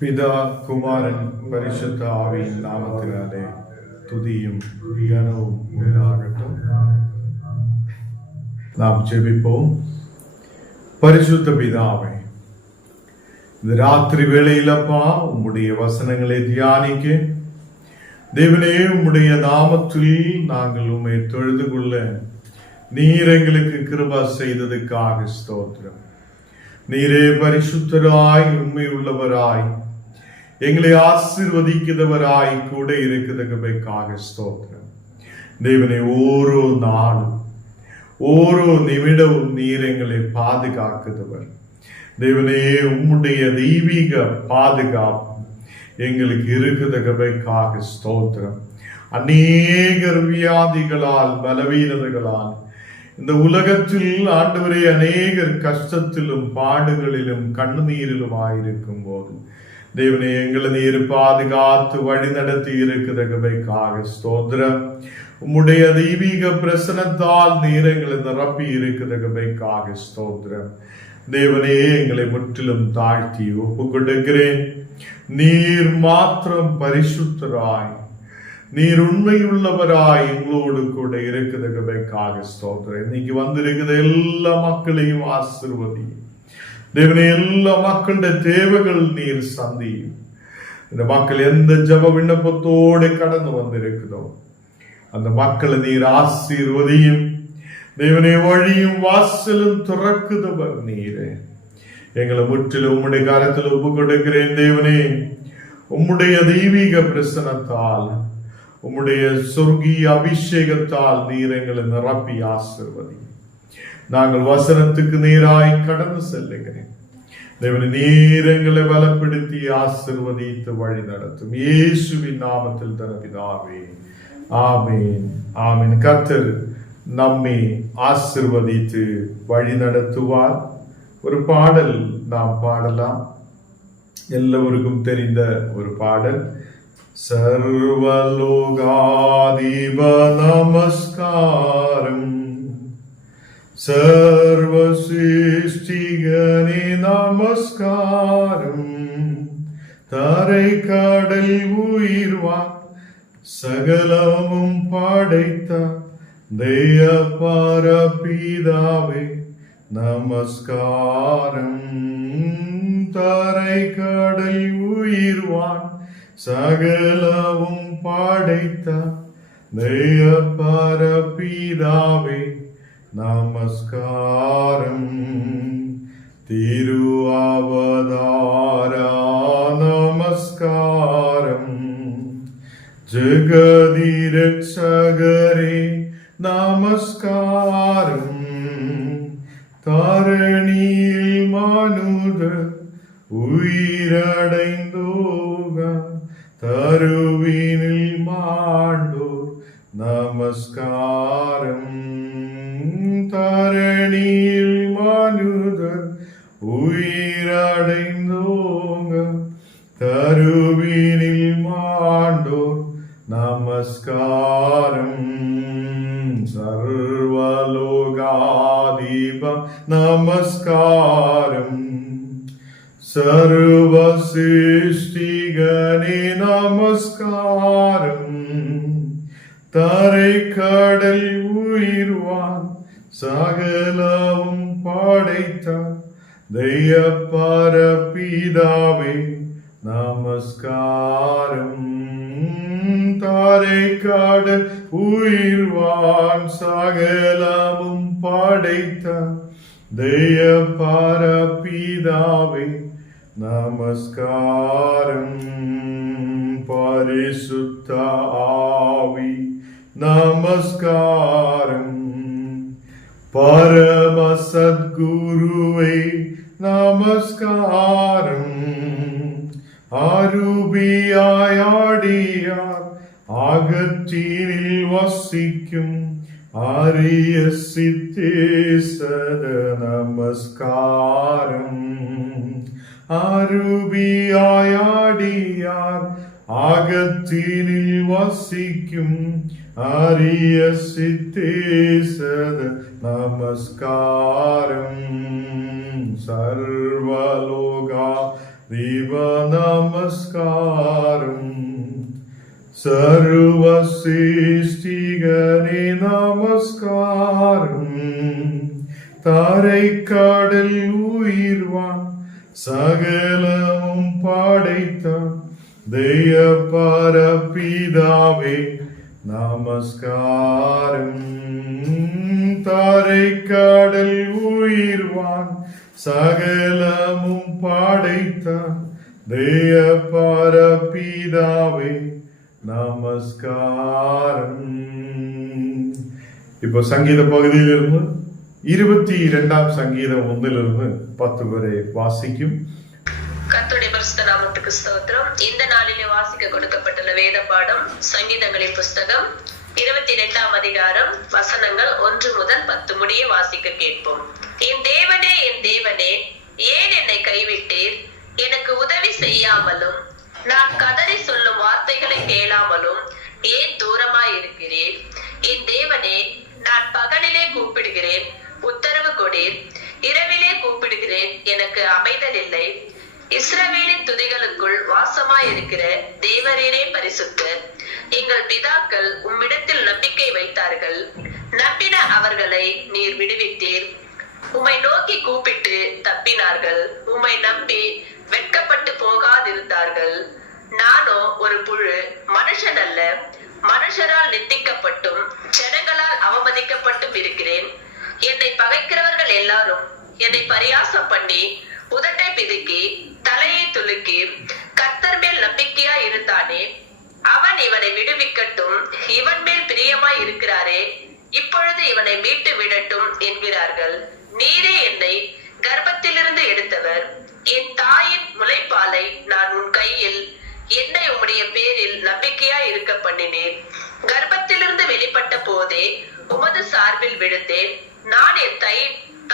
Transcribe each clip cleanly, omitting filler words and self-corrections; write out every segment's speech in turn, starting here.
பிதா குமாரன் பரிசுத்த ஆவியின் நாமத்தினாலே துதியும் கனவும் உண்டாகட்டும். நாம் ஜெபிப்போம். பரிசுத்த பிதாவே, இந்த ராத்திரி வேளையிலப்பா உம்முடைய வசனங்களை தியானிக்க தேவனே, உம்முடைய நாமத்தில் நாங்கள் உம்மை தொழுது கொள்ள நீர் எங்களுக்கு கிருபை செய்ததுக்காக ஸ்தோத்திரம். நீரே பரிசுத்தராய் உண்மை உள்ளவராய் எங்களை ஆசீர்வதிக்கிறவராய் கூட இருக்கிறதுக்காக ஸ்தோத்திரம். தேவனே, ஓரோ நாளும் ஓரோ நிமிடமும் நீர் எங்களை பாதுகாக்குதவர். தேவனே, உம்முடைய தெய்வீக பாதுகாப்பு எங்களுக்கு இருக்கிறதுக்காக ஸ்தோத்திரம். அநேகர் வியாதிகளால் பலவீனதைகளால் இந்த உலகத்தில் ஆண்டவரே அநேகர் கஷ்டத்திலும் பாடுகளிலும் கண்ணீரிலும் ஆயிருக்கும் போது தேவனே, எங்களை நீர் பாதுகாத்து வழி நடத்தி இருக்கிறதுக்காக ஸ்தோத்திரம். உம்முடைய தெய்வீக பிரசனத்தால் நீர் எங்களை நிரப்பி இருக்கிறதுக்காக ஸ்தோத்திரம். தேவனே, எங்களை முற்றிலும் தாழ்த்தி ஒப்பு கொடுக்கிறேன். நீர் மாத்திரம் பரிசுத்தராய், நீர் உண்மையுள்ளவராய் எங்களோடு கூட இருக்கிறதுக்காக ஸ்தோத்திரம். இன்னைக்கு வந்திருக்கிற எல்லா மக்களையும் ஆசீர்வதியும். தேவனே, எல்லா மக்களுடைய தேவைகள் நீர் சந்தியும். இந்த மக்கள் எந்த ஜெப விண்ணப்பத்தோடு கடந்து வந்திருக்கிறதோ அந்த மக்களை நீர் ஆசீர்வதியும். தேவனே, வழியும் வாசலும் திறக்குதவர் நீரே. எங்களை முற்றிலும் உம்முடைய காலத்தில் ஒப்பு கொடுக்கிறேன். தேவனே, உம்முடைய தெய்வீக பிரசனத்தால் உம்முடைய சொர்க்கீய அபிஷேகத்தால் நீர் எங்களை நிரப்பி ஆசீர்வதி. நாங்கள் வசனத்துக்கு நேராய் கடந்து செல்லுகிறேன். தேவனே, நீர் எங்களை பலப்படுத்தி ஆசீர்வதித்து வழி நடத்தும். இயேசுவின் நாமத்தில் தரப்பிதாவே, ஆமீன், ஆமீன். கர்த்தர் நம்மை ஆசீர்வதித்து வழி நடத்துவார். ஒரு பாடல் நாம் பாடலாம். எல்லோருக்கும் தெரிந்த ஒரு பாடல். சர்வலோகாதிப நமஸ்காரம், சர்வசிருஷ்டிகனே நமஸ்காரம், தரை கடல் உயிர்வான் சகலமும் படைத்த தேய பரபிதாவே நமஸ்காரம். தரை கடல் உயிர்வான் சகலமும் படைத்த தேய பரபிதாவே நமஸ்காரம். திருஅவதாரா நமஸ்காரம், ஜெகதிரட்சகரே நமஸ்காரம். தரணியில் மனுதர் உயிரடைந்தோக தருவினில் மாண்டோர் நமஸ்காரம். தரணியில் மனுதர் உயிரடைந்தோங்க தருவினில் மாண்டோர் நமஸ்காரம். சர்வலோகாதிப நமஸ்காரம், சர்வசிருஷ்டிகனே நமஸ்காரம். தரை கடல் உயிர்வான் சகலமும் படைத்த தெய்வ பரபிதாவே நமஸ்காரம். தரை கடல் உயிர்வான் சகலமும் படைத்த தெய்வ பரபிதாவே நமஸ்காரம். பரிசுத்த ஆவி நமஸ்காரம், பரம சத்குருவே நமஸ்காரம். அரூபியாடியார் அகத்தினில் வசிக்கும் ஆரிய சித்தேசர நமஸ்காரம். அரூபியாடியார் அகத்தினில் வசிக்கும் ஆரிய சித்தேசர நமஸ்காரம். சர்வலோகா ദൈവ നമസ്കാരം. സർവസൃഷ്ടികനെ നമസ്കാരം. தரைக்கடல் உயிர்வான் சகலமும் படைத்தான் தெய்வ பரபிதாவே நமஸ்காரம். தரைக்கடல் உயிர்வான் சகலமும் படைத்தான் தெய்வ பரபிதாவே நமஸ்காரம். இப்போ சங்கீத பகுதியிலிருந்து 22ஆம் சங்கீதம் 1 10 வரை வாசிக்கும். கர்த்தருடைய பரிசுத்த நாமத்துக்கு ஸ்தோத்திரம். இந்த நாளிலே வாசிக்க கொடுக்கப்பட்டுள்ள வேத பாடம் சங்கீதங்களின் புஸ்தகம் 22ஆம் அதிகாரம் வசனங்கள் 1 முதல் 10 முடிய வாசிக்க கேட்போம். என் தேவனே, என் தேவனே, ஏன் என்னை கைவிட்டீர்? எனக்கு உதவி செய்யாமலும் நான் கதறி சொல்லும் வார்த்தைகளை கேளாமலும் ஏன் தூரமாய் இருக்கிறீர்? என் தேவனே, நான் பகலிலே கூப்பிடுகிறேன், உத்தரவு கொடீர். இரவிலே கூப்பிடுகிறேன், எனக்கு அமைதல் இல்லை. இஸ்ரவேலின் துதிகளுக்குள் வாசமாய் இருக்கிற தேவரீரே பரிசுத்தர். எங்கள் பிதாக்கள் உம்மிடத்தில் நம்பிக்கை வைத்தார்கள். நம்பின அவர்களை நீர் விடுவித்தீர். உம்மை நோக்கி கூப்பிட்டு தப்பினார்கள். உம்மை நம்பி வெட்கப்பட்டு போகாதிருந்தார்கள். நானோ ஒரு புழு, மனுஷன் அல்ல, மனுஷரால் நிந்திக்கப்பட்டும் ஜனங்களால் அவமதிக்கப்பட்டும் இருக்கிறேன். என்னை பகைக்கிறவர்கள் எல்லாரும் என்னை பரியாசம் பண்ணி உதட்டை பிதுக்கி தலையை துலுக்கி, கர்த்தர் மேல் நம்பிக்கையா இருந்தானே, அவன் இவனை விடுவிக்கட்டும், இவன் மேல் பிரியமாய் இருக்கிறாரே, இப்பொழுது இவனை மீட்டு விடட்டும் என்கிறார்கள். நீரே என்னை கர்ப்பத்திலிருந்து எடுத்தவர், என் தாயின் முளைப்பாலை நான் உன் கையில், என்னை உம்முடைய பேரில் நம்பிக்கையா இருக்க பண்ணினேன். கர்ப்பத்திலிருந்து வெளிப்பட்ட போதே உமது சார்பில் விழுந்தேன். நான் என்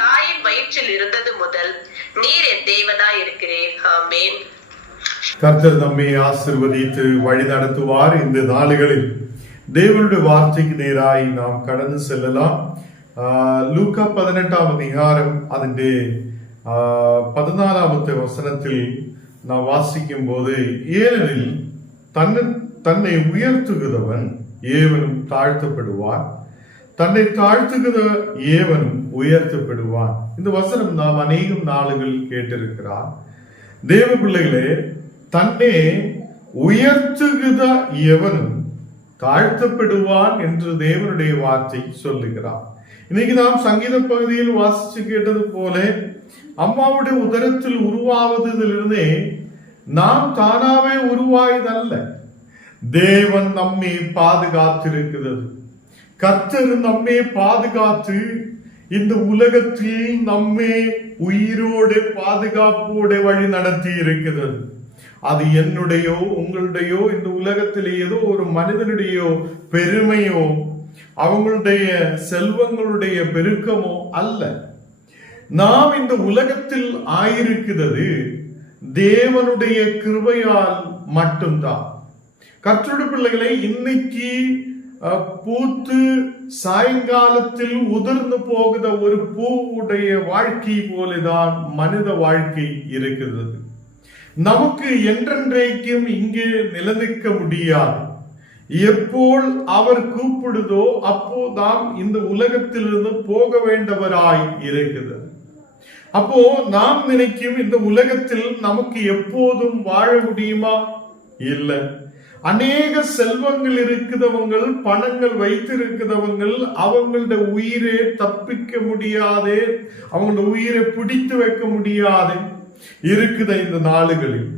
தாயின் வயிற்றில் இருந்தது முதல் நீர் என் தேவனாய் இருக்கிறேன். ஆமென். கர்த்தர் நம்மை ஆசீர்வதித்து வழி நடத்துவார். இந்த நாளுகளில் தேவனுடைய வார்த்தைக்கு நேராய் நாம் கடந்து செல்லலாம். லூக்கா 18ஆம் அதிகாரம் അതിന്റെ 14ാമത്തെ வசனத்தில் நாம் வாசிக்கும் போது, ஏனெனில் தன்னை உயர்த்துகிறவன் ஏவனும் தாழ்த்தப்படுவான், தன்னை தாழ்த்துகிற ஏவனும் உயர்த்தப்படுவான். இந்த வசனம் நாம் அநேகம் நாளுகளில் கேட்டிருக்கிறார். தேவ பிள்ளைகளே, தன்னை உயர்த்துகிற எவனும் தாழ்த்தப்படுவான் என்று தேவனுடைய வார்த்தை சொல்லுகிறார். இன்னைக்கு நாம் சங்கீத பகுதியில் வாசிச்சு கேட்டது போல, அம்மாவுடைய உதரத்தில் உருவாவதிலிருந்தே நாம் தானாவே உருவாயதல்ல. தேவன் நம்மை பாதுகாத்திருக்கிறது. கர்த்தர் நம்மை பாதுகாத்து இந்த உலகத்தில் நம்மை உயிரோடு பாதுகாப்போடு வழி நடத்தி இருக்கிறது. அது என்னுடையோ உங்களுடையோ இந்த உலகத்தில் ஏதோ ஒரு மனிதனுடையோ பெருமையோ அவங்களுடைய செல்வங்களுடைய பெருக்கமோ அல்ல. நாம் இந்த உலகத்தில் ஆயிருக்கிறது தேவனுடைய கிருபையால் மட்டும்தான். கர்த்தருடைய பிள்ளைகளை, இன்னைக்கு பூத்து சாயங்காலத்தில் உதிர்ந்து போகிற ஒரு பூவுடைய வாழ்க்கை போலதான் மனித வாழ்க்கை இருக்கிறது. நமக்கு என்றென்றைக்கும் இங்கே நிலநிற்க முடியாது. எப்போது அவர் கூப்பிடுதோ அப்போ நாம் இந்த உலகத்திலிருந்து போக வேண்டவராய் இருக்கிறது. அப்போ நாம் நினைக்கும் இந்த உலகத்தில் நமக்கு எப்போதும் வாழ முடியுமா? இல்லை. அநேக செல்வங்கள் இருக்கிறவங்கள், பணங்கள் வைத்திருக்கிறவங்கள், அவங்களோட உயிரை தப்பிக்க முடியாதே, அவங்களோட உயிரை பிடித்து வைக்க முடியாதே இருக்குது இந்த நாளுகளில்.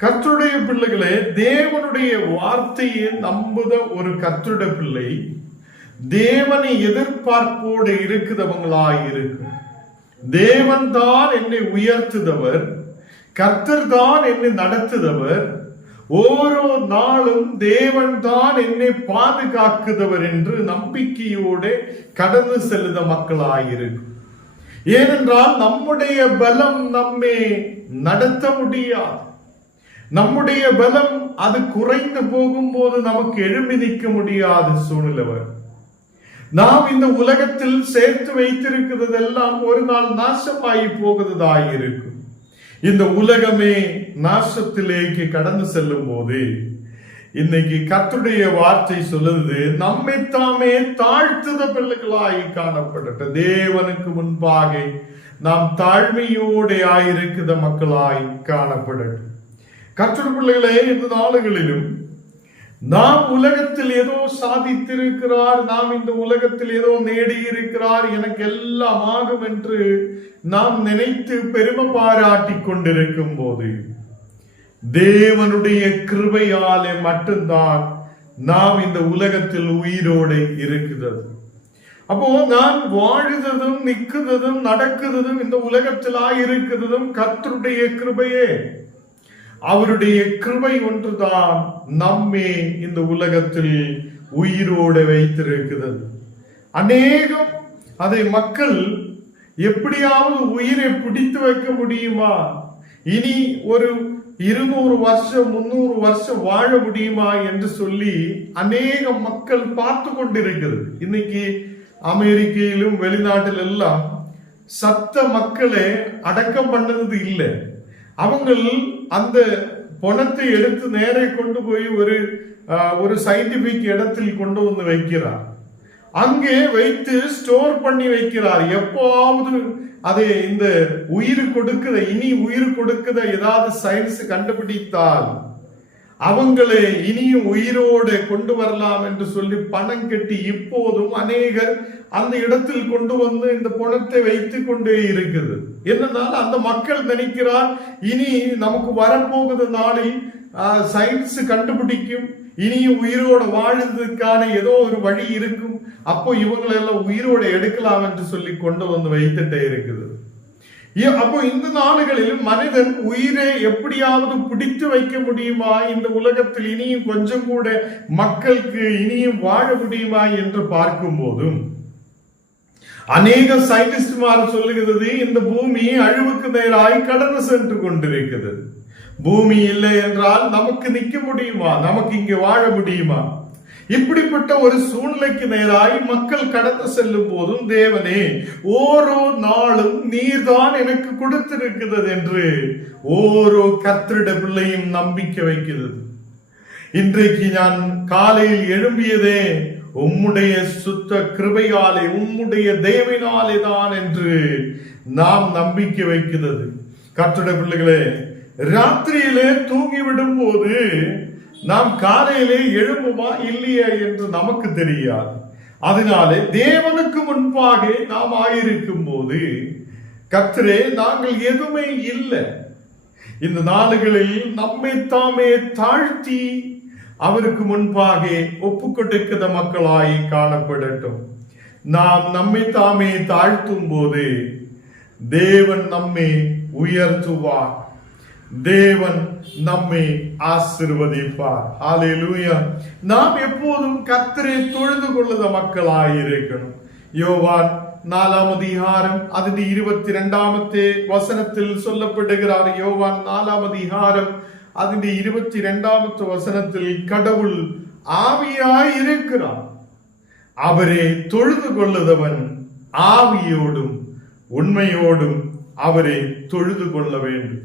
கர்த்தருடைய பிள்ளைகளே, தேவனுடைய வார்த்தையை நம்புத ஒரு கர்த்தருடைய பிள்ளை தேவனை எதிர்பார்ப்போடு இருக்கிறவங்களாய் இருக்கும். தேவன் தான் என்னை உயர்த்துதவர், கர்த்தர் தான் என்னை நடத்துதவர், ஓரோ நாளும் தேவன் தான் என்னை பாதுகாக்குதவர் என்று நம்பிக்கையோடு கடந்து செல்லுத மக்களாயிருக்கும். ஏனென்றால் நம்முடைய பலம் நம்மை நடத்த முடியாது. நம்முடைய பலம் அது குறைந்து போகும்போது நமக்கு எழும்பி நிற்க முடியாத சூழ்நிலை. நாம் இந்த உலகத்தில் சேர்த்து வைத்திருக்கிறதெல்லாம் ஒரு நாள் நாசமாகி போகிறதாயிருக்கும். இந்த உலகமே நாசத்திலேக்கு கடந்து செல்லும் போது இன்னைக்கு கர்த்தருடைய வார்த்தை சொல்லுது, நம்மை தாமே தாழ்த்துத பிள்ளைகளாய் காணப்படட்ட தேவனுக்கு முன்பாக நாம் தாழ்மையோடு ஆயிருக்கிற மக்களாய் காணப்படட்டும். கர்த்தர் பிள்ளைகளே, இந்த நாளுகளிலும் நாம் உலகத்தில் ஏதோ சாதித்திருக்கிறார், நாம் இந்த உலகத்தில் ஏதோ நேடி இருக்கிறார், எனக்கு எல்லாம் ஆகும் என்று நாம் நினைத்து பெருமை பாராட்டி கொண்டிருக்கும் போது தேவனுடைய கிருபையாலே மட்டும்தான் நாம் இந்த உலகத்தில் உயிரோடு இருக்கிறது. அப்போ நான் வாழுததும் நிற்குததும் நடக்குததும் இந்த உலகத்தில் இருக்கிறதும் கர்த்தருடைய கிருபையே. அவருடைய கிருபை ஒன்றுதான் நம்மே இந்த உலகத்தில் உயிரோடு வைத்திருக்கிறது. அநேகம் அதை மக்கள் எப்படியாவது உயிரை பிடித்து வைக்க முடியுமா, இனி ஒரு 200 வருஷம் 300 வருஷம் வாழ முடியுமா என்று சொல்லி அநேக மக்கள் பார்த்து கொண்டிருக்கிறது. இன்னைக்கு அமெரிக்கையிலும் வெளிநாட்டில் எல்லாம் சத்த மக்களை அடக்கம் பண்ணது இல்லை. அவங்கள் அந்த பணத்தை எடுத்து நேரே கொண்டு போய் ஒரு சயின்டிபிக் இடத்தில் கொண்டு வந்து வைக்கிறார். அங்கே வைத்து ஸ்டோர் பண்ணி வைக்கிறார். எப்போவாவது அதை இந்த இனி உயிர் கொடுக்கிற ஏதாவது சயின்ஸ் கண்டுபிடித்தால் அவங்களை இனியும் உயிரோடு கொண்டு வரலாம் என்று சொல்லி பணம் கட்டி இப்போதும் அநேகர் அந்த இடத்தில் கொண்டு வந்து இந்த பணத்தை வைத்து கொண்டே இருக்குது. என்னன்னா அந்த மக்கள் நினைக்கிறார், இனி நமக்கு வரப்போகிற நாளில் சயின்ஸ் கண்டுபிடிக்கும், இனியும் உயிரோட வாழ்றதுக்கான ஏதோ ஒரு வழி இருக்கும், அப்போ இவங்களெல்லாம் உயிரோட எடுக்கலாம் என்று சொல்லி கொண்டு வந்து வைத்துட்டே இருக்குது. அப்போ இந்த நாடுகளில் மனிதன் உயிரை எப்படியாவது பிடித்து வைக்க முடியுமா, இந்த உலகத்தில் இனியும் கொஞ்சம் கூட மக்களுக்கு இனியும் வாழ முடியுமா என்று பார்க்கும் போதும் அநேக சயின்டிஸ்ட்மார் சொல்லுகிறது, இந்த பூமி அழிவுக்கு நேராய் கடந்து சென்று கொண்டிருக்கிறது. பூமி இல்லை என்றால் நமக்கு நிற்க முடியுமா, நமக்கு இங்கே வாழ முடியுமா? இப்படிப்பட்ட ஒரு சூழ்நிலைக்கு நேராய் மக்கள் கடந்து செல்லும் போதும் தேவனே, ஓரோ நாளும் நீர்தான் எனக்கு கொடுத்திருக்கிறது என்று ஓரோ கர்த்தருடைய பிள்ளையும் நம்பிக்கை வைக்கிறது. இன்றைக்கு நான் காலையில் எழும்பியதே உம்முடைய சுத்த கிருபையாலே, உம்முடைய தேவனாலே தான் என்று நாம் நம்பிக்கை வைக்கிறது. கர்த்தருடைய பிள்ளைகளே, ராத்திரியிலே தூங்கிவிடும் போது நாம் காலையிலே எழும்புமா இல்லையா என்று நமக்கு தெரியாது. அதனாலே தேவனுக்கு முன்பாக நாம் ஆயிருக்கும் போது, கர்த்தரே நாங்கள் எதுவுமே இல்லை, இந்த நாளுகளில் நம்மை தாமே தாழ்த்தி அவருக்கு முன்பாக ஒப்பு கொடுக்கிற மக்களாய் காணப்படட்டும். நாம் நம்மை தாமே தாழ்த்தும் போது தேவன் நம்மை உயர்த்துவார், தேவன் நம்மை ஆசீர்வதிப்பார். ஹல்லேலூயா. நாம் எப்போதும் கர்த்தரை தொழுது கொள்ளுத மக்களாய் இருக்கணும். யோவான் 4ஆம் அதிகாரம் அதில் 22ஆம் வசனத்தில் சொல்லப்படுகிறார். யோவான் 4ஆம் அதிகாரம் அதில் 22ஆம் வசனத்தில் கடவுள் ஆவியாய் இருக்கிறார், அவரை தொழுது கொள்ளுதவன் ஆவியோடும் உண்மையோடும் அவரை தொழுது கொள்ள வேண்டும்.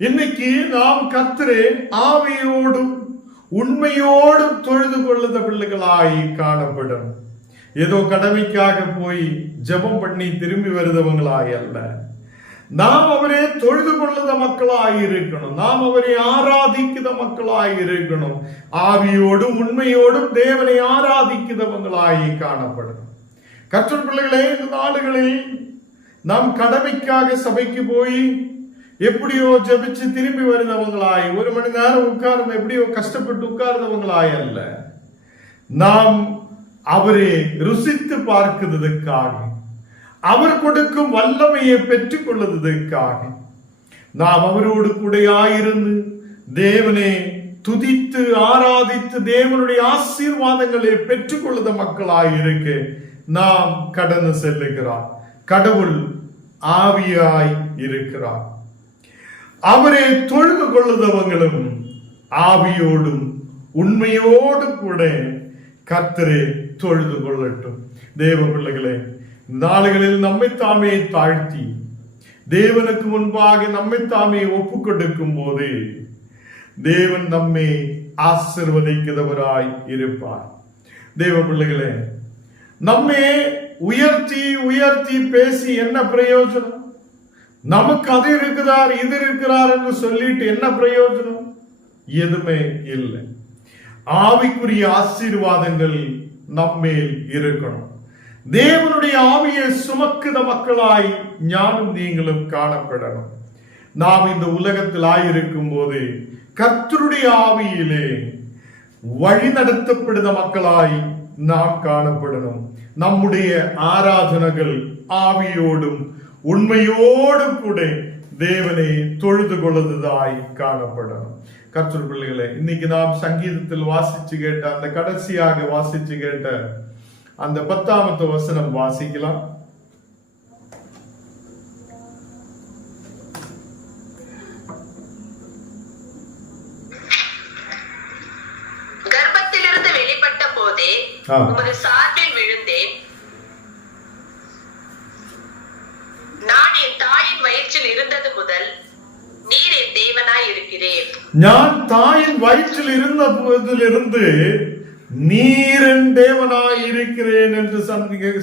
இன்னைக்கு நாம் கர்த்தரை ஆவியோடும் உண்மையோடும் தொழுது கொள்ளுத பிள்ளைகளாய் காணப்படும். ஏதோ கடமைக்காக போய் ஜெபம் பண்ணி திரும்பி வருதவங்களாய் அல்ல, நாம் அவரை தொழுது கொள்ளுத மக்களாய் இருக்கணும், நாம் அவரை ஆராதிக்கிற மக்களாய் இருக்கணும். ஆவியோடும் உண்மையோடும் தேவனை ஆராதிக்கிறவங்களாய் காணப்படணும். கர்த்தர் பிள்ளைகளே, இந்த நாடுகளில் நாம் கடமைக்காக சபைக்கு போய் எப்படியோ ஜபிச்சு திரும்பி வருதவங்களாய், 1 மணி நேரம் உட்கார்ந்து எப்படியோ கஷ்டப்பட்டு உட்கார்ந்தவங்களாய் அல்ல, நாம் அவரை ருசித்து பார்க்கிறதுக்காக, அவர் கொடுக்கும் வல்லமையை பெற்றுக் கொள்வதற்காக நாம் அவரோடு கூடையாயிருந்து தேவனை துதித்து ஆராதித்து தேவனுடைய ஆசீர்வாதங்களை பெற்றுக் கொள்ளுத மக்களாய் இருக்க நாம் கடந்து செல்லுகிறார். கடவுள் ஆவியாய் இருக்கிறார். அவரை தொழுது கொள்ளுதவங்களும் ஆவியோடும் உண்மையோடும் கூட கர்த்தரை தொழுது கொள்ளட்டும். தேவ பிள்ளைகளே, நாளுகளில் நம்மை தாமே தாழ்த்தி தேவனுக்கு முன்பாக நம்மை தாமே ஒப்பு கொடுக்கும் போது தேவன் நம்மை ஆசீர்வதிக்கிறவராய் இருப்பார். தேவ பிள்ளைகளே, நம்மை உயர்த்தி உயர்த்தி பேசி என்ன பிரயோஜனம்? நமக்கு அது இருக்கிறார் இது இருக்கிறார் என்று சொல்லிட்டு என்ன பிரயோஜனம்? எதுவுமே இல்லை. ஆவிக்குரிய ஆசீர்வாதங்கள் நம்மேல் இருக்கணும். தேவனுடைய ஆவியை சுமக்குத மக்களாய் ஞானும் நீங்களும் காணப்படணும். நாம் இந்த உலகத்தில் ஆயிருக்கும் போது கர்த்தருடைய ஆவியிலே வழி நடத்தப்படுத மக்களாய் நாம் காணப்படணும். நம்முடைய ஆராதனைகள் ஆவியோடும் உண்மையோடும் கூட தேவனை தொழுது கொள்வதாய் காணப்படணும். கர்த்தர் பிள்ளைகளே, இன்னைக்கு நாம் சங்கீதத்தில் வாசிச்சு கேட்ட அந்த கடைசியாக வாசிச்சு கேட்ட அந்த 10வது வசனம் வாசிக்கலாம். கர்ப்பத்திலிருந்து வெளிப்பட்ட போதே உமது சார்பில் விழுந்தேன். நான் என் தாயின் வயிற்றில் இருந்தது முதல் நீர் என் தேவனாய் இருக்கிறேன். நான் தாயின் வயிற்றில் இருந்த போதிலிருந்து நீர் என் தேவனாய் இருக்கிறேன் என்று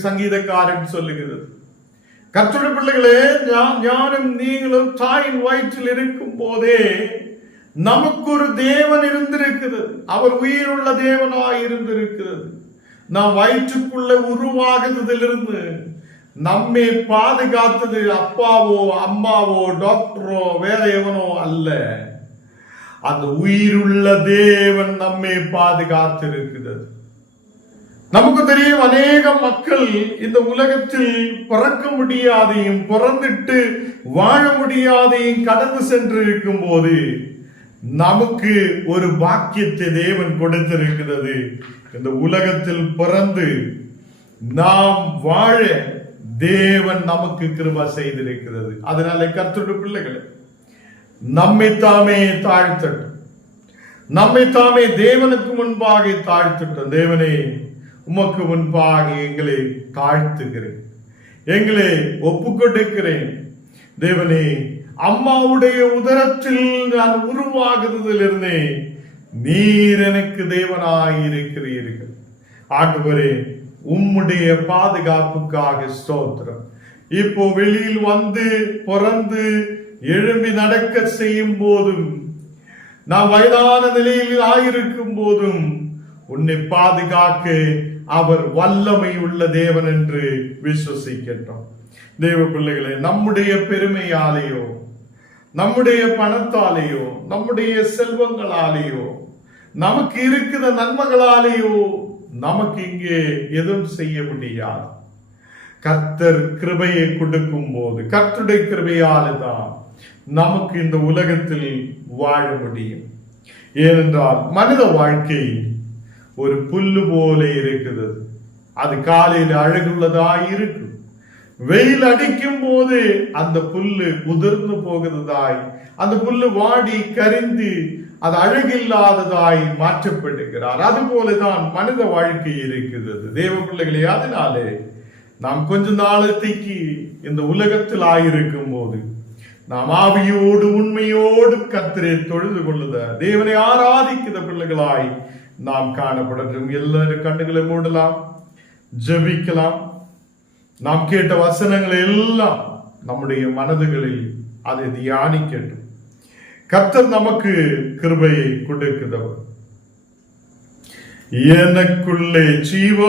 சங்கீதக்காரன் சொல்லுகிறது. கர்த்தருடைய பிள்ளைகளே, ஞானும் நீங்களும் தாயின் வயிற்றில் இருக்கும் போதே நமக்கு ஒரு தேவன் இருந்திருக்கிறது. அவர் உயிருள்ள தேவனாய் இருந்திருக்கிறது. நாம் வயிற்றுக்குள்ள உருவாகுறதிலிருந்து நம்மை பாதுகாத்தது அப்பாவோ அம்மாவோ டாக்டரோ வேற எவனோ அல்ல. அந்த உயிருள்ள தேவன் நம்மை பாதுகாத்திருக்கிறது. நமக்கு தெரியும், அநேக மக்கள் இந்த உலகத்தில் பிறக்க முடியாதையும் பிறந்துட்டு வாழ முடியாதையும் கடந்து சென்று இருக்கும் போது நமக்கு ஒரு பாக்கியத்தை தேவன் கொடுத்திருக்கிறது. இந்த உலகத்தில் பிறந்து நாம் வாழ தேவன் நமக்கு கிருபை செய்திருக்கிறது. அதனால கர்த்தருடைய பிள்ளைகளே, நம்மை தாமே தாழ்த்தட்டும். நம்மை தாமே தேவனுக்கு முன்பாக தாழ்த்தட்டும். தேவனே, உமக்கு முன்பாக எங்களை தாழ்த்துகிறேன், எங்களை ஒப்புக்கொடுக்கிறேன். தேவனே, அம்மாவுடைய உதரத்தில் நான் உருவாகுறதிலிருந்தே நீர் எனக்கு தேவனாயிருக்கிறீர்கள். ஆண்டவரே, உம்முடைய பாதுகாப்புக்காக ஸ்தோத்திரம். இப்போ வெளியில் வந்து பிறந்து எழும்பி நடக்க செய்யும் போதும், நான் வயதான நிலையில் ஆயிருக்கும் போதும் உன்னை பாதுகாக்க அவர் வல்லமை உள்ள தேவன் என்று விசுவசிக்கின்றோம். தேவ பிள்ளைகளே, நம்முடைய பெருமையாலேயோ நம்முடைய பணத்தாலேயோ நம்முடைய செல்வங்களாலேயோ நமக்கு இருக்கிற நன்மைகளாலேயோ நமக்கு இங்கே எதுவும் செய்ய முடியாது. கர்த்தர் கிருபையை கொடுக்கும் போது கர்த்தருடைய கிருபையால தான் நமக்கு இந்த உலகத்தில் வாழ முடியும். ஏனென்றால் மனித வாழ்க்கை ஒரு புல்லு போல இருக்கிறது. அது காலையில் அழகுள்ளதாய் இருக்கும். வெயில் அடிக்கும் போது அந்த புல்லு உதிர்ந்து போகிறதாய், அந்த புல்லு வாடி கரிந்து அது அழகில்லாததாய் மாற்றப்படுகிறார். அது போலதான் மனித வாழ்க்கை இருக்கிறது. தேவ பிள்ளைகளே, அதனாலே நாம் கொஞ்ச நாளத்தைக்கு இந்த உலகத்தில் ஆயிருக்கும் போது நாம் ஆவியோடு உண்மையோடு கர்த்தரை தொழுது கொள்ளுத தேவனை ஆராதிக்கிற பிள்ளைகளாய் நாம் காணப்படும். எல்லாரும் கண்ணுகளை மூடலாம், ஜெபிக்கலாம். நாம் கேட்ட வசனங்கள் எல்லாம் நம்முடைய மனதுகளில் அதை தியானிக்கட்டும். கர்த்தர் நமக்கு கிருபையை கொடுக்கிறவர். எனக்குள்ளே ஜீவ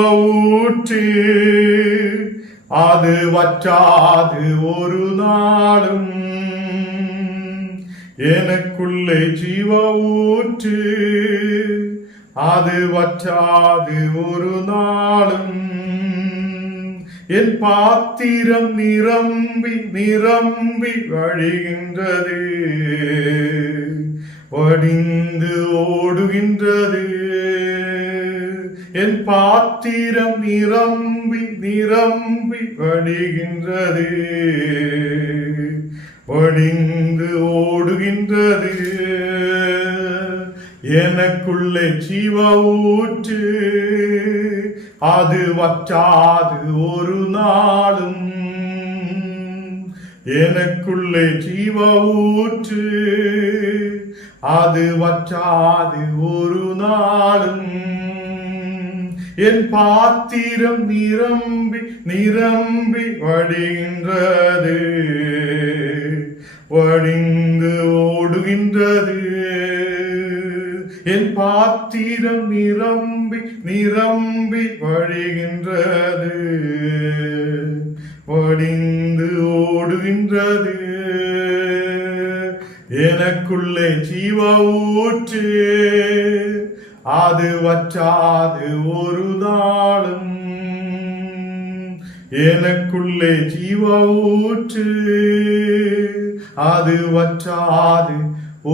ஊற்று, அது வற்றாது ஒரு நாளும். எனக்குள்ளே ஜீவ ஊற்று, அது வற்றாது ஒரு நாளும். என் பாத்திரம் நிரம்பி நிரம்பி வழிகின்றது, வடிந்து ஓடுகின்றது. என் பாத்திரம் நிரம்பி நிரம்பி வழிகின்றது, வடிந்து ஓடுகின்றது. எனக்குள்ளே ஜீவ ஊற்று, அது வற்றாது ஒரு நாளும். எனக்குள்ளே ஜீவ ஊற்று, அது வற்றாது ஒரு நாளும். என் பாத்திரம் நிரம்பி நிரம்பி வடிகின்றது, வடிந்து ஓடுகின்றது. என் பாத்திரம் நிரம்பி நிரம்பி வழிகின்றது, வடிந்து ஓடுகின்றது. எனக்குள்ளே ஜீவ ஊற்று, அது வற்றாது ஒரு நாளும். எனக்குள்ளே ஜீவ ஊற்று, அது வற்றாது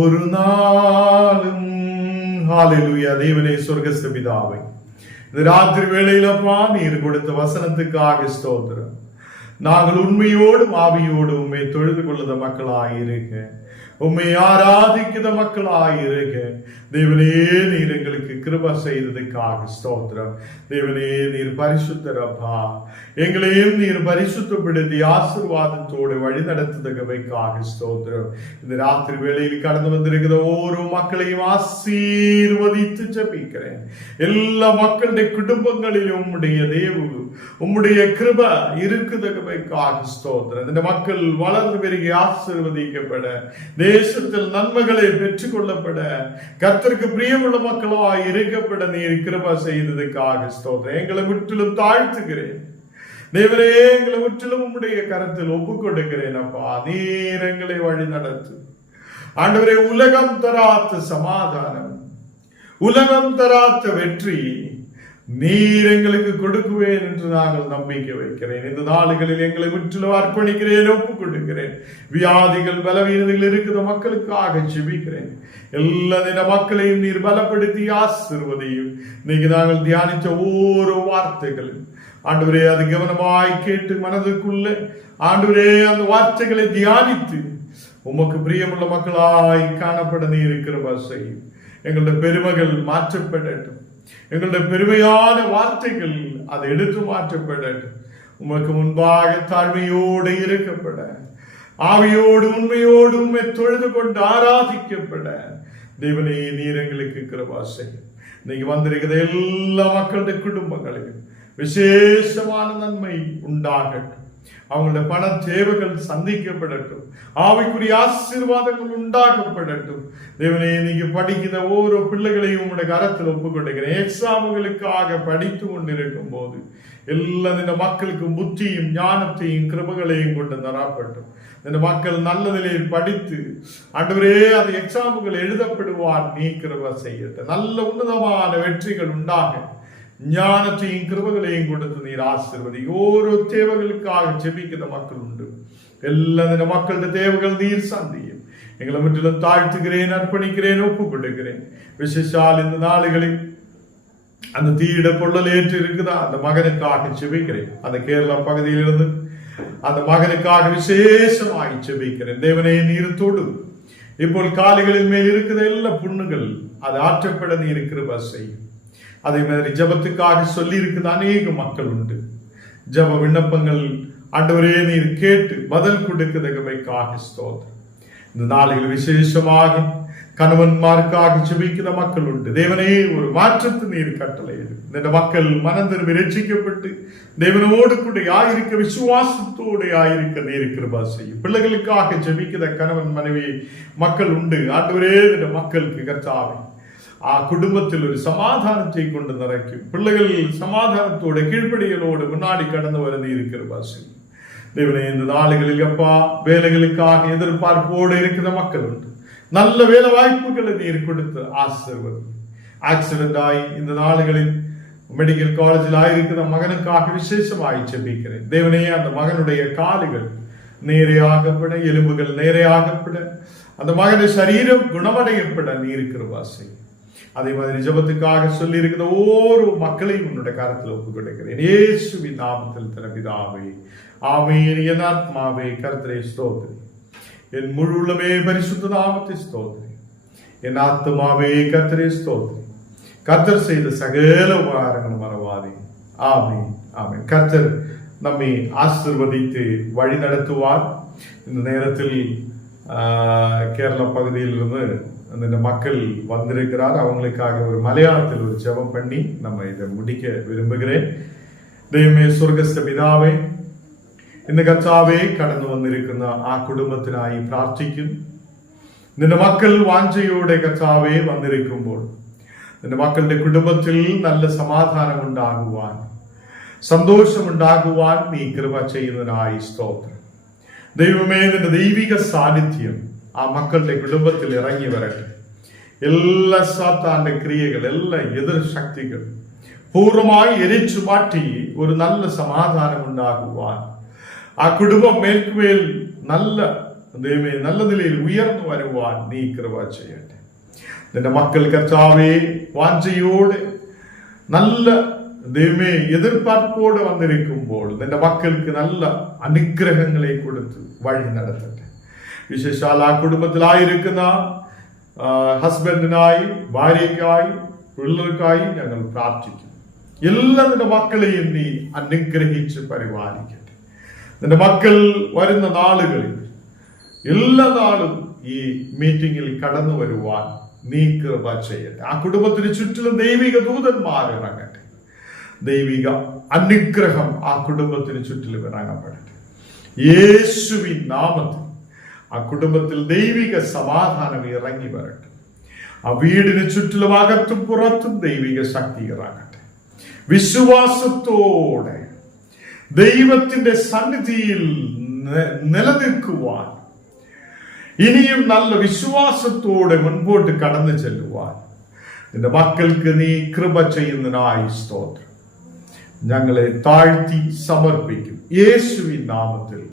ஒரு நாளும். ஹல்லேலூயா. தேவனே, சொர்க்கஸ்த பிதாவே, இந்த ராத்திரி வேளையிலப்பா நீர் கொடுத்த வசனத்துக்காக ஸ்தோத்திரம். நாங்கள் உண்மையோடும் ஆவியோடும் உண்மை தொழுது கொள்ளுத மக்களாயிருக்க, உம்மை ஆராதிக்கிற மக்களாயிருக்க தேவனே, நீர் எங்களுக்கு கிருபை செய்ததுக்காக ஸ்தோத்திரம். தேவனே, நீர் பரிசுத்தரப்பா, எங்களையும் நீர் பரிசுத்தப்படுத்தி ஆசீர்வாதத்தோடு வழி நடத்துதற்காக ஸ்தோத்திரம். இந்த ராத்திரி வேளையில் கடந்து வந்திருக்கிற ஒவ்வொரு மக்களையும் ஆசீர்வதித்து ஜெபிக்கிறேன். எல்லா மக்களுடைய குடும்பங்களிலும் உம்முடைய தேவு, உம்முடைய கிருபை இருக்குதற்காக ஸ்தோத்திரம். இந்த மக்கள் வளர்ந்து பெருகி ஆசீர்வதிக்கப்பட, தேசத்தில் நன்மைகளை பெற்றுக் கொள்ளப்பட, கர்த்தருக்கு பிரியமுள்ள மக்களாய் இருக்கப்பட நீர் கிருபை செய்ததுக்காக ஸ்தோத்திரம். எங்களை முற்றிலும் தாழ்த்துகிறேன் தேவனே, எங்களை முற்றிலும் உம்முடைய கரத்தில் ஒப்புக் கொடுக்கிறேன் அப்பா. நீர் எங்களை வழி நடத்து ஆண்டவரே. உலகம் தராத்த சமாதானம், உலகம் தராத்த வெற்றி நீர் எங்களுக்கு கொடுக்குவேன் என்று நாங்கள் நம்பிக்கை வைக்கிறேன். இந்த நாளுகளில் எங்களை முற்றிலும் அர்ப்பணிக்கிறேன், ஒப்புக் கொடுக்கிறேன். வியாதிகள், பலவீனங்கள் இருக்கிற மக்களுக்காக ஜெபிக்கிறேன். எல்லா தின மக்களையும் நீர் பலப்படுத்தி ஆசீர்வதியும். இன்னைக்கு நாங்கள் தியானித்த ஒவ்வொரு வார்த்தைகளும் ஆண்டவரே, அது கவனமாய் கேட்டு மனதுக்குள்ள ஆண்டவரே அந்த வார்த்தைகளை தியானித்து உமக்கு பிரியமுள்ள மக்களாய் காணப்பட நீர் கிருபை செய்யும். எங்களுடைய பெருமைகள் மாற்றப்படட்டும், எங்களுடைய பெருமையான வார்த்தைகள் அதை எடுத்து மாற்றப்படட்டும். உமக்கு முன்பாக தாழ்மையோடு இருக்கப்பட, ஆவியோடு உண்மையோடு உண்மை தொழுது கொண்டு ஆராதிக்கப்பட தேவனே, நீர் எங்களுக்கு கிருபை செய்யும். இன்னைக்கு வந்திருக்கிற எல்லா மக்களுடைய குடும்பங்களையும் விசேஷமான நன்மை உண்டாகட்டும். அவங்களுடைய பண தேவைகள் சந்திக்கப்படட்டும், ஆவிக்குரிய ஆசீர்வாதங்கள் உண்டாக்கப்படட்டும். தேவனே, நீங்க படிக்கிற ஒவ்வொரு பிள்ளைகளையும் உங்களுடைய கரத்தில் ஒப்புக் கொடுக்கிறேன். எக்ஸாம்களுக்காக படித்து கொண்டிருக்கும் போது எல்லா இந்த மக்களுக்கு புத்தியும் ஞானத்தையும் கிருபைகளையும் கொண்டு தரப்பட்டும். இந்த மக்கள் நல்ல நிலையில் படித்து ஆண்டவரே அந்த எக்ஸாம்கள் எழுதப்படுவார் நீ கிருபை செய்யட்டும். நல்ல உன்னதமான வெற்றிகள் உண்டாக ஞானத்தையும் கிருபைகளையும் கொடுத்து நீர் ஆசீர்வதி. ஓரோ தேவைகளுக்காக ஜெபிக்கிற மக்கள் உண்டு. எல்லா மக்களுடைய தேவைகள் நீர் சந்தியும். எங்களை முற்றிலும் தாழ்த்துகிறேன், அர்ப்பணிக்கிறேன், ஒப்புக் கொடுக்கிறேன். விசேஷால் இந்த நாடுகளில் அந்த தீயிட பொருள் ஏற்று இருக்குதா அந்த மகனுக்காக ஜெபிக்கிறேன். அந்த கேரளா பகுதியிலிருந்து அந்த மகனுக்காக விசேஷமாய் ஜெபிக்கிறேன். தேவனே, நீர் தொடும். இப்போ காலைகளில் மேல் இருக்கிற எல்லா புண்ணுகள் அது ஆற்றப்பட நீர் கிருபை செய்யும். அதே மாதிரி ஜபத்துக்காக சொல்லி இருக்குது அநேக மக்கள் உண்டு. ஜப விண்ணப்பங்கள் ஆண்டவரே நீர் கேட்டு பதில் கொடுக்கிறதுக்காக ஸ்தோத்திரம். இந்த நாளில் விசேஷமாக கணவன்மாருக்காக ஜெபிக்கிற மக்கள் உண்டு. தேவனே, ஒரு மாற்றத்தை நீர் கட்டளையிடு. இந்த மக்கள் மனம் திரும்பி ரட்சிக்கப்பட்டு தேவனோடு கூட ஆயிருக்க, விசுவாசத்தோடு ஆயிருக்க நீர் கிருபை செய்யும். பிள்ளைகளுக்காக ஜெபிக்கிற கணவன் மனைவி மக்கள் உண்டு. ஆண்டவரே, இந்த மக்களுக்கு கர்த்தாவே குடும்பத்தில் ஒரு சமாதானத்தை கொண்டு நிறைக்கும். பிள்ளைகள் சமாதானத்தோட கீழ்ப்படிகளோடு முன்னாடி கடந்து வர நீர் கிருபை செய்யும். தேவனே, இந்த நாளுகளில் அப்பா வேலைகளுக்காக எதிர்பார்ப்போடு இருக்கிற மக்கள் உண்டு. நல்ல வேலை வாய்ப்புகளை நீர் கொடுத்து ஆசீர்வதி. ஆக்சிடென்ட் ஆகி இந்த நாளுகளில் மெடிக்கல் காலேஜில் ஆயிருக்கிற மகனுக்காக விசேஷமாய் ஜெபிக்கிறேன். தேவனே, அந்த மகனுடைய கால்கள் நேரையாகப்பட, எலும்புகள் நேரையாகப்பட, அந்த மகனுடைய சரீரம் குணமடையப்பட நீர் கிருபை செய்யும். அதே மாதிரி ஜெபத்துக்காக சொல்லி இருக்கிற ஒவ்வொரு மக்களையும் உன்னுடைய கரத்தில் ஒப்புக் கொடுக்கிறேன். இயேசுவின் நாமத்தில் பிதாவே, ஆமென். என் ஆத்மாவே கர்த்தரை ஸ்தோத்திரி, என் முழு உள்ளமே பரிசுத்த நாமத்தை ஸ்தோத்திரி. என் ஆத்மாவே கர்த்தரை ஸ்தோத்திரி. கர்த்தர் செய்த சகல உபகாரங்கள் மறவாதே. ஆமென், ஆமென். கர்த்தர் நம்மை ஆசீர்வதித்து வழி நடத்துவார். இந்த நேரத்தில் கேரள பகுதியிலிருந்து அந்த மக்கள் வந்திருக்கிறார். அவங்களுக்காக ஒரு மலையாளத்தில் ஒரு ஜெபம் பண்ணி நம்ம இதை முடிக்க விரும்புகிறேன். ദൈവമേ സ്വർഗസ്ഥ പിതാവേ, ഇന്ന് കർത്താവേ കടന്നു വന്നിരിക്കുന്ന ആ കുടുംബത്തിനായി പ്രാർത്ഥിക്കുന്നു. നിന്റെ മക്കൾ വാഞ്ചയോടെ കർത്താവേ വന്നിരിക്കുമ്പോൾ നിന്റെ മക്കളുടെ കുടുംബത്തിൽ നല്ല സമാധാനം ഉണ്ടാകുവാൻ, സന്തോഷമുണ്ടാകുവാൻ നീ കൃപ ചെയ്യുന്നതിനായി സ്തോത്രം. ദൈവമേ, നിന്റെ ദൈവിക സാന്നിധ്യം ആ മക്കളുടെ കുടുംബത്തിൽ ഇറങ്ങി വരട്ടെ. എല്ലാ സാത്താന്റെ ക്രിയകൾ, എല്ലാ എതിർ ശക്തികൾ പൂർണ്ണമായി എരിച്ചു മാറ്റി ഒരു നല്ല സമാധാനം ഉണ്ടാകുവാൻ, ആ കുടുംബം മേൽക്കുമേൽ നല്ല ദൈവമേ നല്ല നിലയിൽ ഉയർന്നു വരുവാൻ നീ കൃപ ചെയ്യട്ടെ. നിന്റെ മക്കൾ കർത്താവേ വാഞ്ചയോടെ നല്ല ദൈവമേ എതിർപ്പാർപ്പോടെ വന്നിരിക്കുമ്പോൾ നിന്റെ മക്കൾക്ക് നല്ല അനുഗ്രഹങ്ങളെ കൊടുത്ത് വഴി നടത്തട്ടെ. വിശേഷാൽ ആ കുടുംബത്തിലായിരിക്കുന്ന ഹസ്ബൻഡിനായി, ഭാര്യയ്ക്കായി, പിള്ളേർക്കായി ഞങ്ങൾ പ്രാർത്ഥിക്കുന്നു. എല്ലാ നിന്റെ മക്കളെയും നീ അനുഗ്രഹിച്ച് പരിപാലിക്കട്ടെ. നിന്റെ മക്കൾ വരുന്ന നാളുകളിൽ എല്ലാ നാളും ഈ മീറ്റിംഗിൽ കടന്നു വരുവാൻ നീ കൃപ ചെയ്യട്ടെ. ആ കുടുംബത്തിന് ചുറ്റിലും ദൈവിക ദൂതന്മാർ ഇറങ്ങട്ടെ. ദൈവിക അനുഗ്രഹം ആ കുടുംബത്തിന് ചുറ്റിലും ഇറങ്ങപ്പെടട്ടെ. യേശുവിൻ നാമത്തിൽ ആ കുടുംബത്തിൽ ദൈവിക സമാധാനം ഇറങ്ങി വരട്ടെ. ആ വീടിന് ചുറ്റിലും അകത്തും പുറത്തും ദൈവിക ശക്തി ഇറങ്ങട്ടെ. വിശ്വാസത്തോടെ ദൈവത്തിന്റെ സന്നിധിയിൽ നിലനിൽക്കുവാൻ, ഇനിയും നല്ല വിശ്വാസത്തോടെ മുൻപോട്ട് കടന്നു ചെല്ലുവാൻ നിന്റെ മക്കൾക്ക് നീ കൃപ ചെയ്യുന്നതിനായി സ്തോത്രം. ഞങ്ങളെ താഴ്ത്തി സമർപ്പിക്കും യേശുവിൻ നാമത്തിൽ.